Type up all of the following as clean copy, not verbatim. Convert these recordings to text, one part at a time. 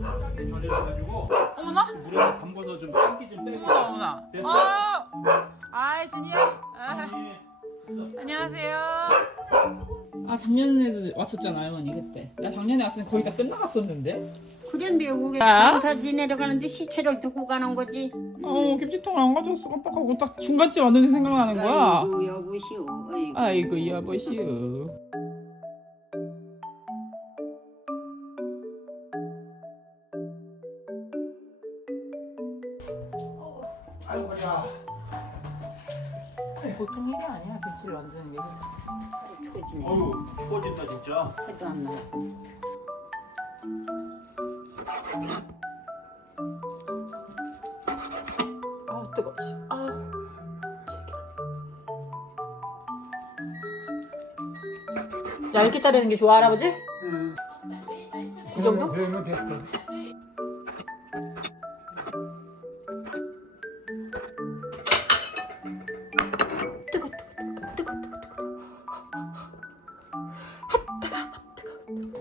짜게 절여가지고 어머나? 물에 담궈서 좀 생기 좀 빼고. 어머나. 됐어. 아이 진이야. 아니, 됐어. 안녕하세요. 아 작년에도 왔었잖아 할머니 그때. 나 작년에 왔으면 거의 다 끝나갔었는데. 그런데 우리 아? 장사 지내러 가는데 시체를 두고 가는 거지. 김치통을 안 가져왔어 깜빡하고 딱 중간쯤 왔는데 생각나는 거야. 아이고 여보시오. 아이고. 아이고 여보시오. 아이고 야. 보통 일이 아니야 김치를 만드는 게. 추워지네. 어유 추워진다 진짜. 해도 안 나와. 아우 뜨거워. 아. 얇게 자르는 게 좋아 할아버지? 응. 이 정도? 그러면 됐어.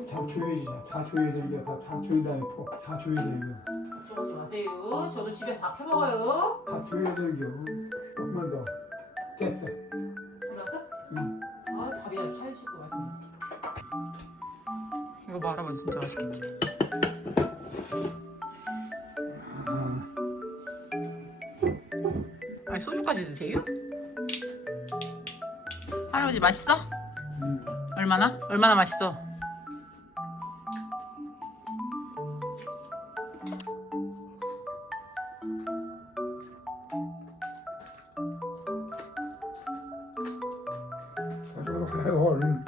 다 조여야지. 다 조여야 되니까 다 조인 다음에 다 조여야 되니까. 걱정하지 마세요. 저도 집에서 밥 해 먹어요. 다 조여야 되니까. 한번 더. 됐어. 잘할까? 응. 아 밥이 아주 찰질 것 같네. 이거 봐 할아버지 진짜 맛있겠지? 아니 소주까지 드세요? 할아버지 맛있어? 응. 얼마나? 얼마나 맛있어? 해요. 얼른.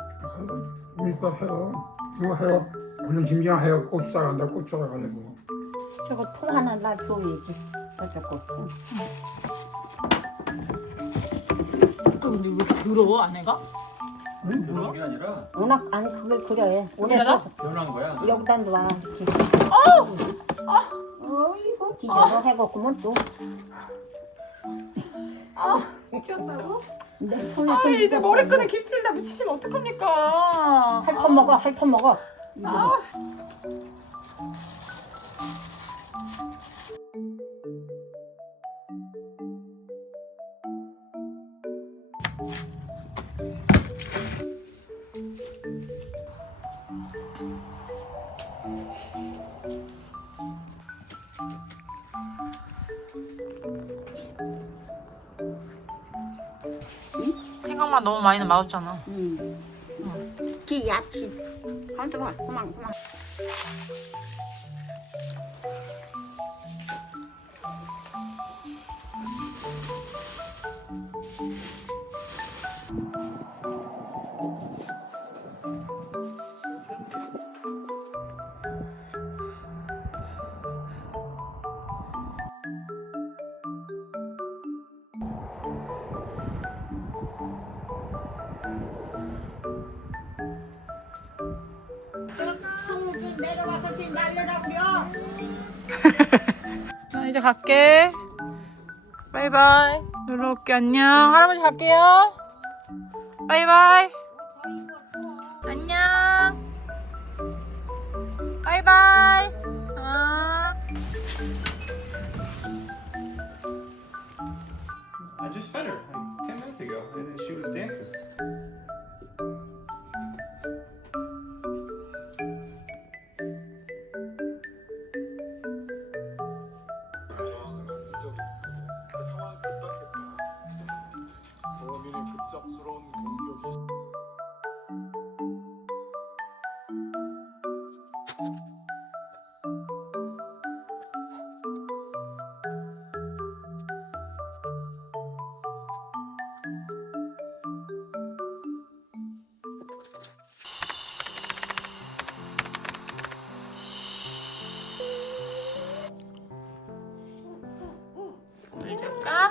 우리 밥 해요. 그거 해요. 얼른 김장해요. 꽃 사간다. 꽃 사러 가려고. 저거 통 하나 놔줘야지. 저거 통. 또 근데 왜 이렇게 더러워 아내가? 그런 게 아니라 워낙 아니 그게 그래. 우리나라? 변한 거야. 여기다 놔. 어이구 기저로 해갖고만 또. 미쳤다고? 내 손에 아이 내 머리끈에 김치를 다 묻히시면 어떡합니까? 핥어 먹어. 핥어 먹어. 생각만 너무 많이는 맛없잖아. 기 야치. 한번 봐. 그만. 성우 내려와서 지금 날려라고요. 나 이제 갈게. 바이바이. 놀러 올게. 안녕. 할아버지 갈게요. 바이바이. 안녕. 바이바이. I just fed her like 10 minutes ago, and then she was dancing. 범인의 급작스러운 공격. 물 줄까?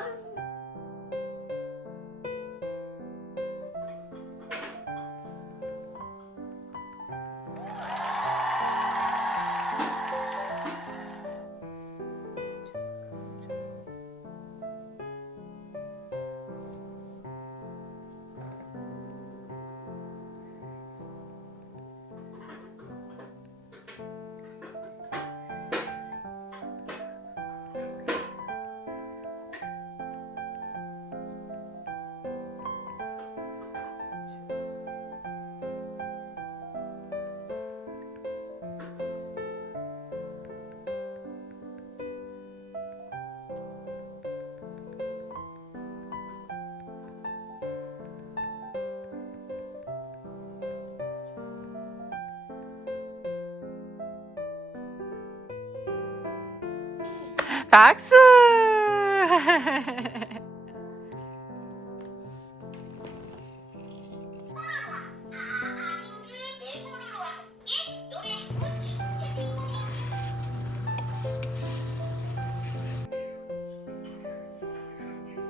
박수.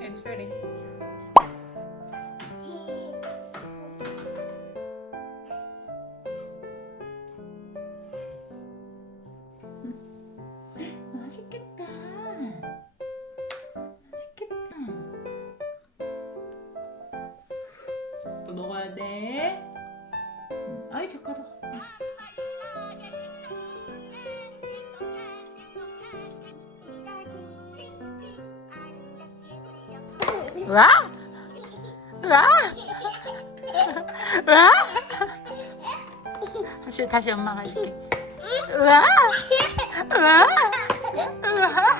It's ready. 맛있겠다. 맛있겠다. 먹어야 돼. 아이 착하다. 와? 와? 와? 다시 엄마가 해줄게. 와? 와? 와?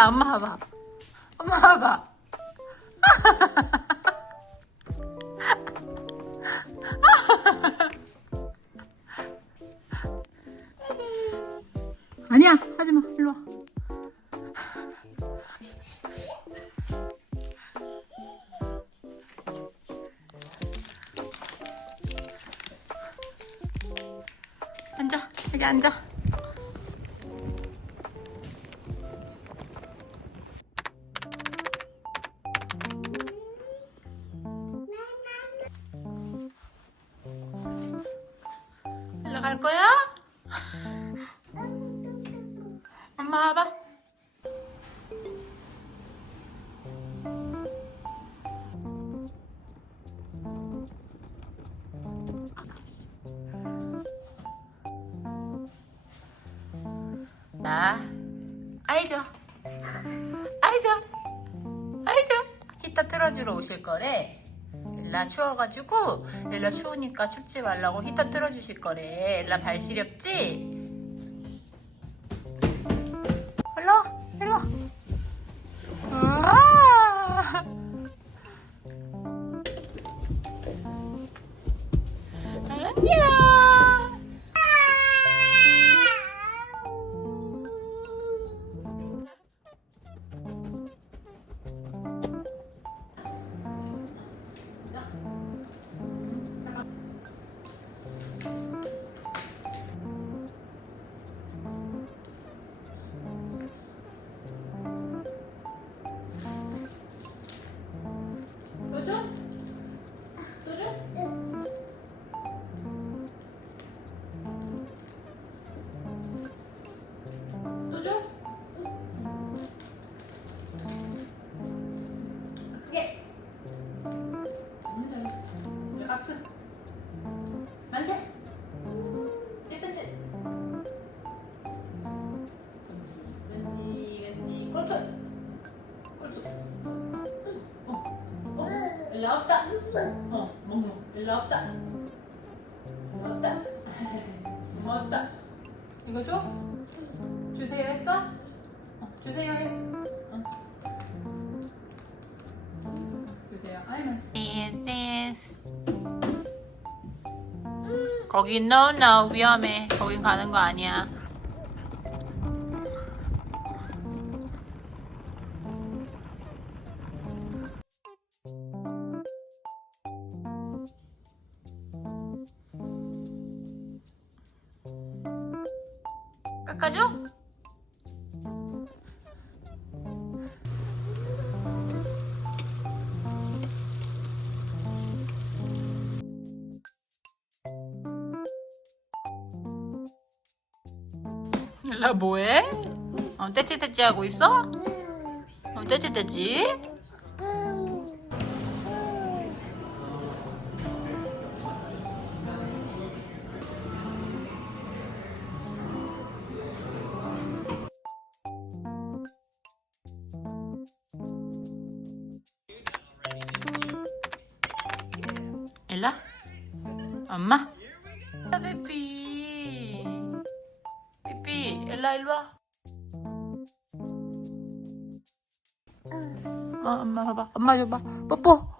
일로 엄마 봐봐. 엄마 봐봐. 아니야, 하지마. 일로 와. 앉아, 여기 앉아. 일로 갈 거야? 엄마 와봐. 나 아이 좋아. 아이 좋아. 아이 좋아. 히터 틀어주러 오실 거래. 엘라 추워가지고 엘라 추우니까 춥지 말라고 히터 틀어주실 거래. 엘라 발 시렵지? 일로 일로. 우와. 안녕. 또 줘? 또 줘? 또 줘? 예. 잘했어. 박수. 만세. 예쁜 짓. 왠지 꼴끝. 일로 없다. 일로 없다. 없다. 없다. 이거 줘? 주세요 했어? 주세요 해. 주세요. 아이 맛있어. 댄스. 거기 no 위험해. 거긴 가는 거 아니야. 깎아줘? 일라 뭐해? 떼찌떼찌 하고 있어? 떼찌떼찌? 일라? 엄마? 삐삐 삐삐 일라 일로와. 엄마 봐봐. 엄마 줘봐. 뽀뽀.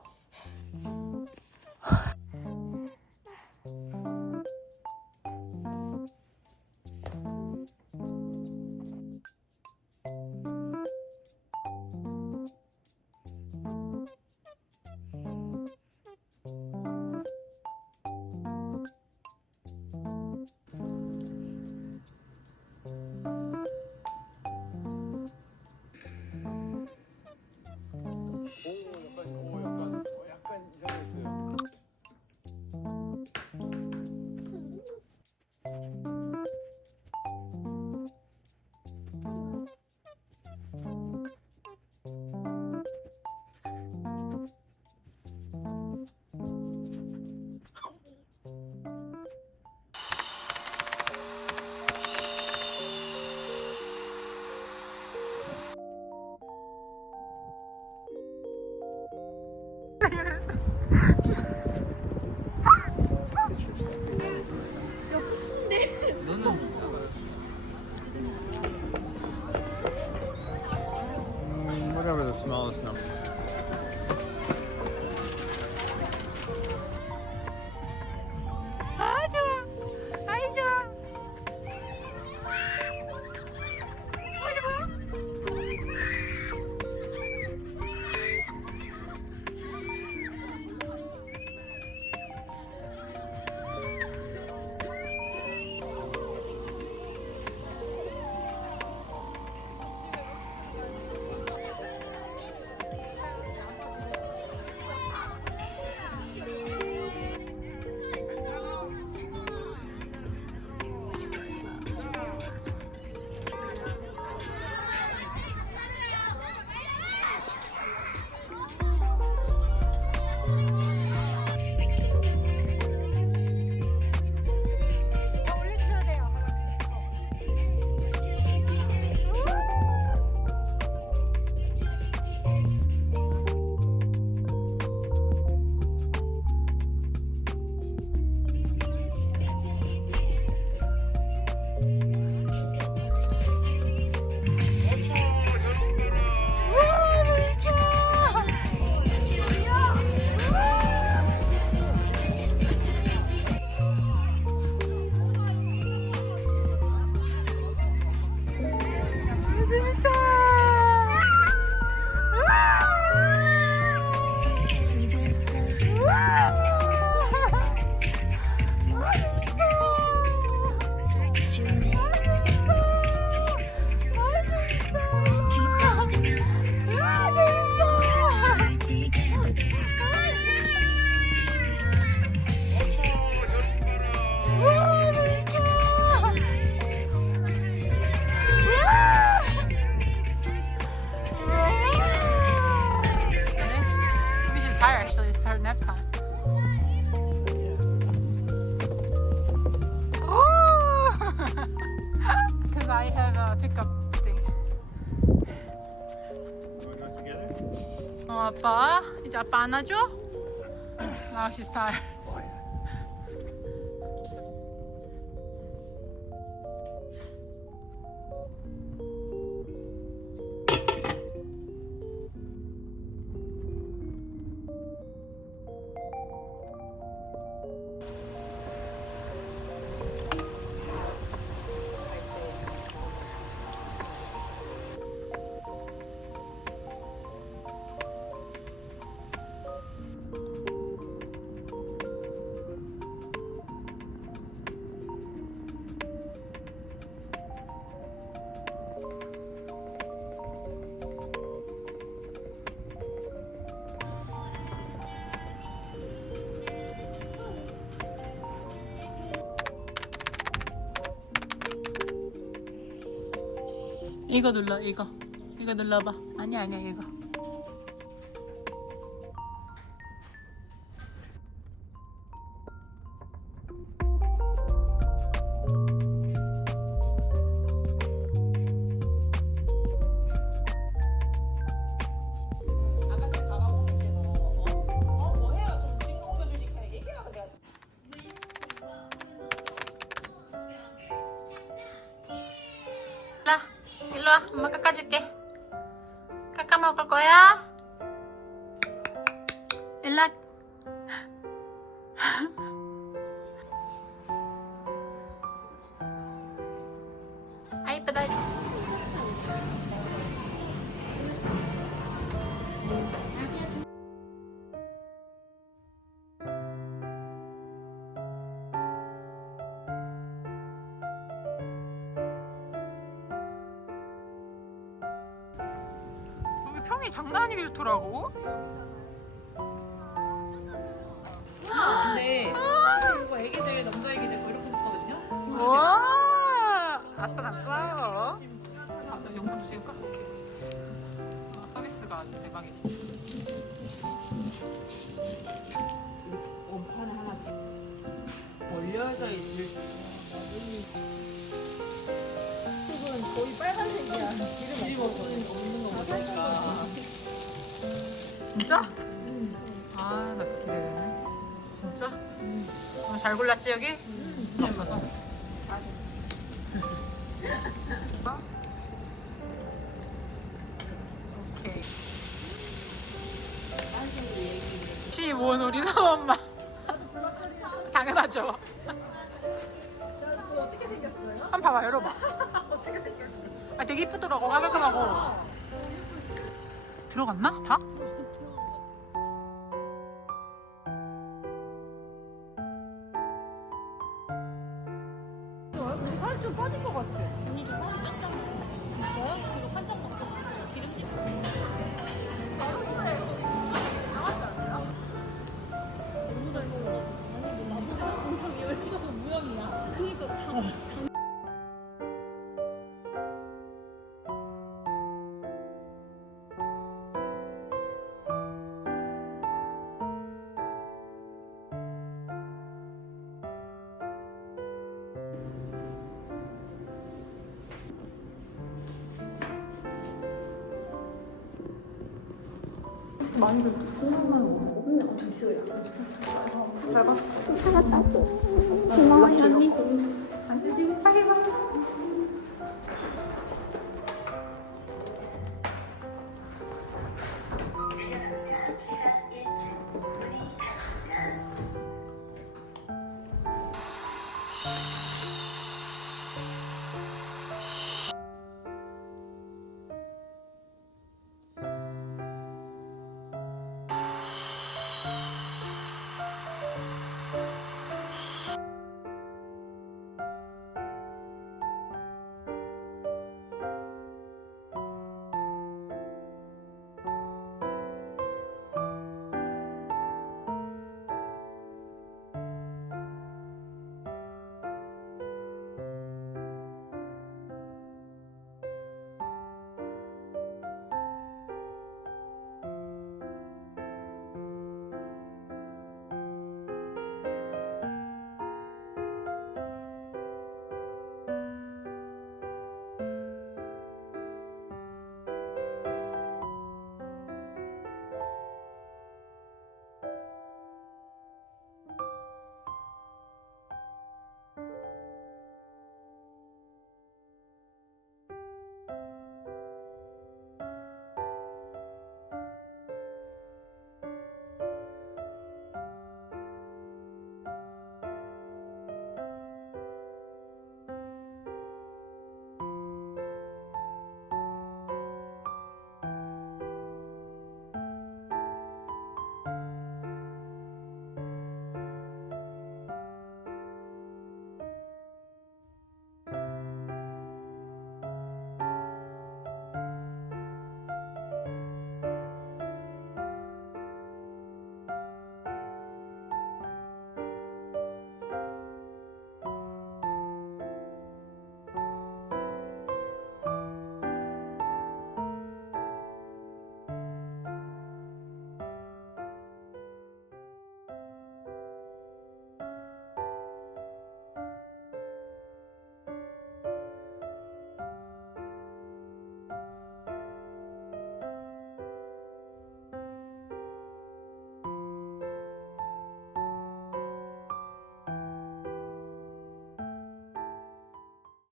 약간 so it's her nap time. Oh! Because I have a pickup thing. Going out together? 아빠 이제 아빠 안아줘? Now she's tired. 이거 눌러 이거 눌러봐. 아니야 이거. 일로 와. 엄마 깎아줄게. 깎아 먹을 거야? 일로 와. 아 이쁘다. 여기 평이 장난 아니게 좋더라고. 근데 이거 애기들 남자 애기들 뭐 이렇게 먹거든요. 와, 아싸 나 싸워. 영상 찍을까? 오케이. 서비스가 아주 대박이지. 원판을 하나 올려져 있을. 이건 거의 빨간색이야. 기름 없는 거 보니까. 진짜? 아, 나 기대되네. 진짜? 오늘 잘 골랐지 여기? 없어서. 오케이. 15원 우리 엄마. 당연하죠. 한번 봐봐, 열어봐. 아, 되게 이쁘더라고, 깔끔하고. 들어갔나? 다? 우리 살 좀 빠질 것 같아. 언니 좀 살이 쪘잖아. 진짜요? 그리고 살짝 먹고 기름진. 너무 잘 먹어가지고. 아니 뭐 나보고 공탕이 왜 이렇게 무염이야? 그니까 다. 많이 좀 근데 엄청 있어요. 잘 봐. 고마워요 언니. 안 드시고 빨리 가.